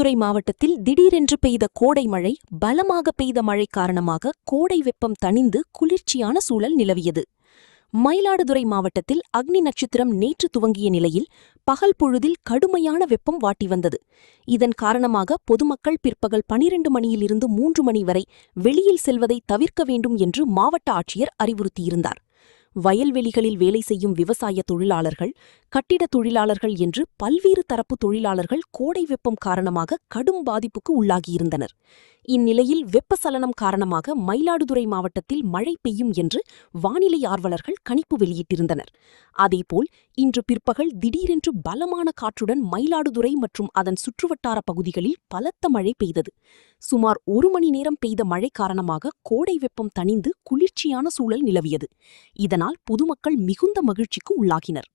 மயிலாடுதுறை மாவட்டத்தில் திடீரென்று பெய்த கோடை மழை, பலமாக பெய்த மழை காரணமாக கோடை வெப்பம் தணிந்து குளிர்ச்சியான சூழல் நிலவியது. மயிலாடுதுறை மாவட்டத்தில் அக்னி நட்சத்திரம் நேற்று துவங்கிய நிலையில் பகல் பொழுதில் கடுமையான வெப்பம் வாட்டி வந்தது. இதன் காரணமாக பொதுமக்கள் பிற்பகல் 12 மணியிலிருந்து 3 மணி வரை வெளியில் செல்வதை தவிர்க்க வேண்டும் என்று மாவட்ட ஆட்சியர் அறிவுறுத்தியிருந்தார். வயல்வெளிகளில் வேலை செய்யும் விவசாய தொழிலாளர்கள், கட்டிடத் தொழிலாளர்கள் என்று பல்வேறு தரப்பு தொழிலாளர்கள் கோடை வெப்பம் காரணமாக கடும் பாதிப்புக்கு உள்ளாகியிருந்தனர். இந்நிலையில் வெப்பசலனம் காரணமாக மயிலாடுதுறை மாவட்டத்தில் மழை பெய்யும் என்று வானிலை ஆர்வலர்கள் கணிப்பு வெளியிட்டிருந்தனர். அதேபோல் இன்று பிற்பகல் திடீரென்று பலமான காற்றுடன் மயிலாடுதுறை மற்றும் அதன் சுற்றுவட்டார பகுதிகளில் பலத்த மழை பெய்தது. சுமார் 1 மணி நேரம் பெய்த மழை காரணமாக கோடை வெப்பம் தணிந்து குளிர்ச்சியான சூழல் நிலவியது. இதனால் பொதுமக்கள் மிகுந்த மகிழ்ச்சிக்கு உள்ளாகினர்.